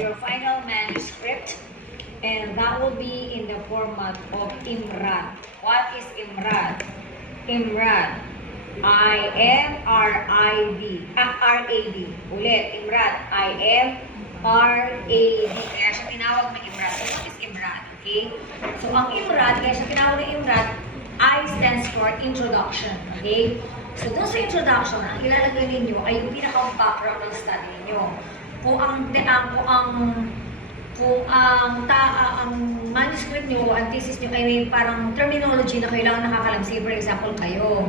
your final manuscript, and that will be in the format of IMRAD. What is IMRAD? IMRAD. I-M-R-I-D. R-A-D. Ulit, IMRAD. I-M-R-A-D. Kaya siya tinawag na IMRAD. So, what is IMRAD? Okay? So, ang IMRAD, kaya siya tinawag na IMRAD, I stands for Introduction. Okay? So, doon sa introduction, ang ilalagay ninyo ay yung pinaka-background ng study ninyo. Kung ang manuscript nyo, ang thesis nyo ay may parang terminology na kailangan nakakalam. Say, for example, kayo,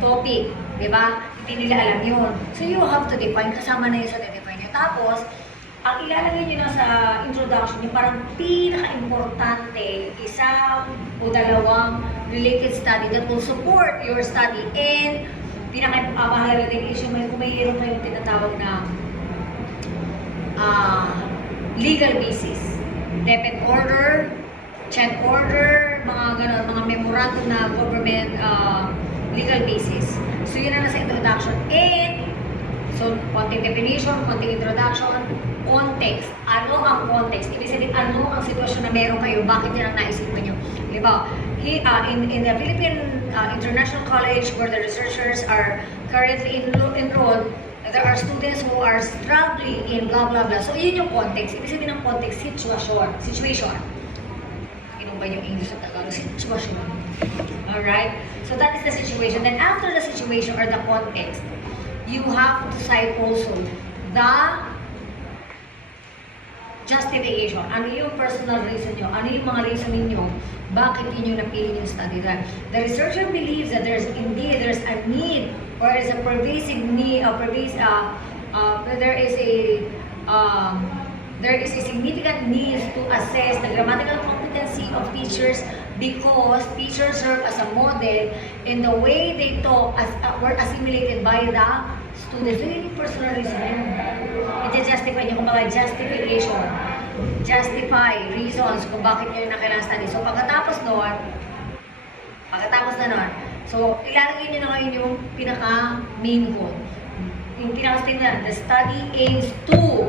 topic, di ba? Hindi nila alam yun. So, you have to define, kasama na yun sa define nyo. Tapos, ang ilalagay nyo na sa introduction, yung parang pinaka-importante, isang o dalawang related study that will support your study, and pinaka-mahalaga din is yung kung mayroon kayong tinatawag na legal basis. Depend order, check order, mga gano'n, mga memorandum na government legal basis. So, yun na nasa introduction. And, so, konting definition, konting introduction, context. Ano ang context? Ibig sabihin, ano ang sitwasyon na meron kayo? Bakit yan ang naisipan nyo? Diba? In the Philippine International College, where the researchers are currently enrolled, there are students who are struggling in blah blah blah. So, yun yung context. Ibig sabihin ng context, situation. Ano ba yung English at Tagalog? Situation. Alright? So, that is the situation. Then, after the situation or the context, you have to cite also the justification. Ano yung personal reason nyo? Ano yung mga reason ninyo? Bakit yun yung napili yung study that? The researcher believes that there's a need, or is a pervasive need, there is a significant need to assess the grammatical competency of teachers, because teachers serve as a model in the way they talk were assimilated by the students. So, yun yung personal reason yun. I-justify nyo, kung justification. Justify reasons kung bakit nyo yung kailangan study. So, pagkatapos na nun, so, ilalagay nyo na ngayon yung pinaka-main goal. Yung pinaka-statement, the study aims to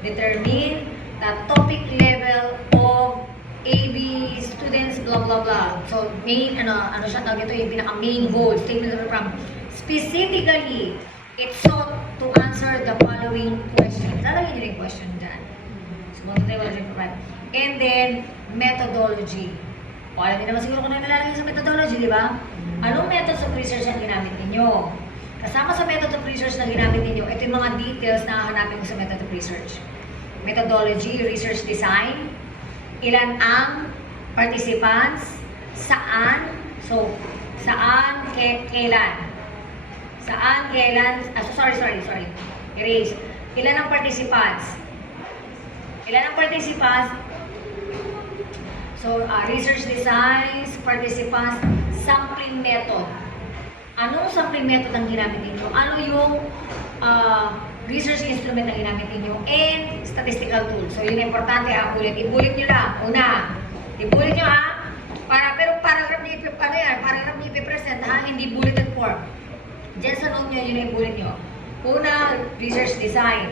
determine the topic level of AB students, blah, blah, blah. So, main, ano siya tawag ito, yung pinaka-main goal, statement of the program. Specifically, it's sought to answer the following questions. Lalagay nyo yung question dyan. And then, methodology. O, alam niyo naman siguro kung nalalagay sa methodology, di ba? Anong methods of research ang ginamit ninyo? Kasama sa method of research na ginamit ninyo, ito yung mga details na hahanapin ko sa method of research. Methodology, research design, ilan ang participants, saan, so, saan, kailan. Saan, kailan, sorry. Erase. Ilan ang participants? So, research designs, participants, sampling method. Anong sampling method ang ginamit ninyo? Ano yung research instrument ang ginamit ninyo? And statistical tool. So, yun importante ha, ibulit nyo lang. Una, ibulit nyo ha. Pero paragraph niyo ipipresent ha, hindi bulleted form. Diyan sa note nyo, yun ang ibulit nyo. Una, research design.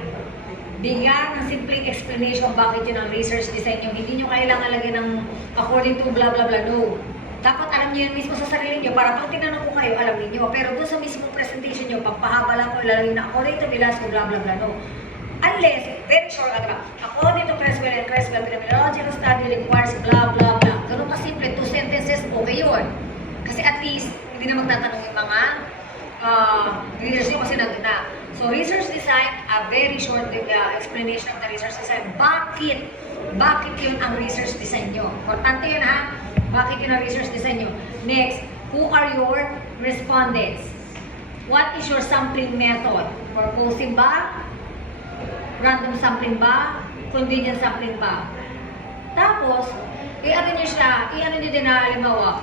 Bigyan ng simpleng explanation bakit yun ang research design nyo. Hindi nyo kailangan lagyan ng according to blah blah blah. No. Dapat alam nyo yun mismo sa sarili nyo para pag tinanong ko kayo, alam niyo. Pero doon sa mismo presentation nyo, pagpahaba lang ko, lalagyan na according to Velasco, blah blah blah. No. Unless, very short, according to Creswell, Phenomenological study requires blah blah blah. Ganun ka simple, 2 sentences, okay yun. Kasi at least, hindi na magtatanong yung mga research nyo kasi nandun na. So, research design, a very short explanation of the research design. Bakit yun ang research design nyo? Importante yun ha. Bakit yun ang research design nyo? Next, who are your respondents? What is your sampling method? Proposing ba? Random sampling ba? Convenient sampling ba? Tapos, i-ano nyo din na, halimbawa,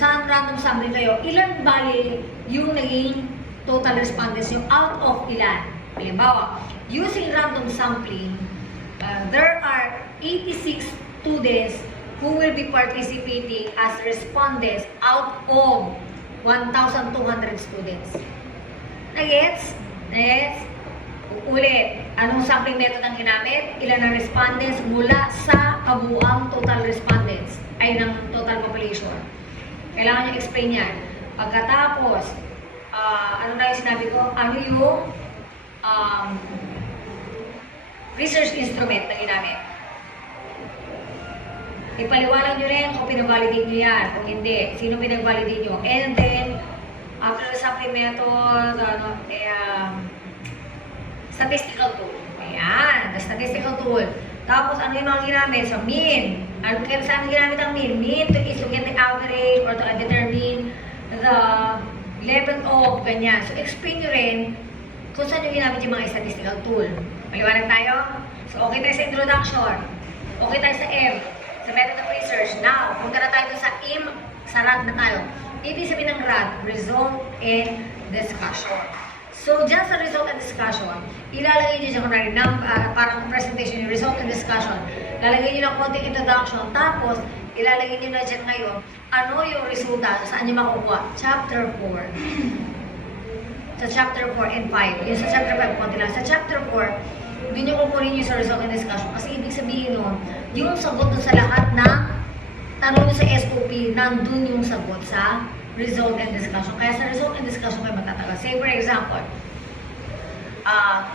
sa random sampling kayo, ilan bali yung naging total respondents yung out of ilan? Halimbawa, using random sampling, there are 86 students who will be participating as respondents out of 1,200 students. Nagets? Ulit. Anong sampling method ang ginamit? Ilan ang respondents mula sa kabuuang total respondents ay ng total population. Kailangan nyo explain yan. Pagkatapos, ano na yung sinabi ko? Ano yung research instrument na ginamit? Ipaliwanag nyo rin kung pinag-validate nyo yan. Kung hindi, sino pinag-validate nyo. And then, after the sampling method, statistical tool. Ayan, the statistical tool. Tapos, ano yung mga ginamit? So, mean. Ano kaya saan ginamit ang mean? Mean is to get the average or to determine the level of ganyan. So, explain nyo rin kung saan yung ginamit yung mga statistical tool. Maliwanag tayo? So, okay tayo sa introduction. Okay tayo sa M. Sa method of research. Now, punta na tayo sa M. Sa RAD na tayo. Ibig sabihin ng RAD, result and discussion. So, dyan sa result and discussion, ilalagay nyo dyan kunwari parang presentation yung result and discussion. Lalagay nyo ng konting introduction. Tapos, ilalagay nyo na dyan ngayon, ano yung resulta, saan nyo makukuha? Chapter 4. Sa chapter 4 and 5. Yung sa chapter 5, konti lang. Sa chapter 4, hindi nyo kukunin yung sa result and discussion. Kasi ibig sabihin nun, yung sagot dun sa lahat ng tanong nyo sa SOP, nandun yung sagot sa result and discussion. Kaya sa result and discussion kayo magtatagal. Say for example,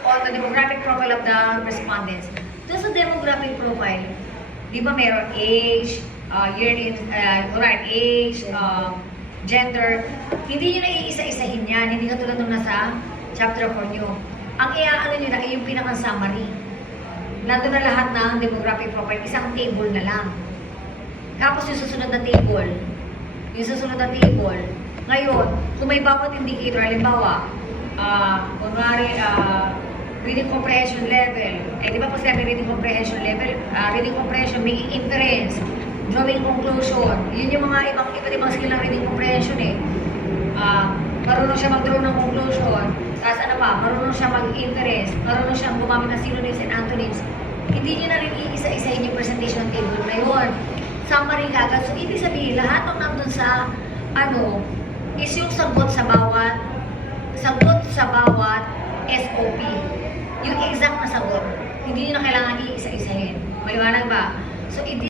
on the demographic profile of the respondents. Doon sa demographic profile, di ba mayroon age, age, gender. Hindi nyo na iisa-isahin yan. Hindi katulad nung nasa chapter 4 nyo. Ang iaano nyo na ay yung pinaka-summary. Nandun na lahat ng demographic profile. Isang table na lang. Tapos yung susunod na table. Ngayon, kung may bawat indicator, halimbawa, kunwari, reading comprehension level. Di ba po sinabi reading comprehension level? Reading comprehension, making inference, drawing conclusion. Yun yung mga iba't-ibang skill ng reading comprehension eh. Marunong siya mag-draw ng conclusion. Tapos ano pa, marunong siya mag-inference. Marunong siya gumamit ng synonyms and antonyms. Hindi nyo na rin iisa-isahin yung presentation table na yun. Summary kagad. So, ibig sabihin, lahat ng nandun sa, is yung sagot sa bawat SOP. Yung exact na sagot. Hindi nyo na kailangan iisa-isahin. Maliwanag ba? So,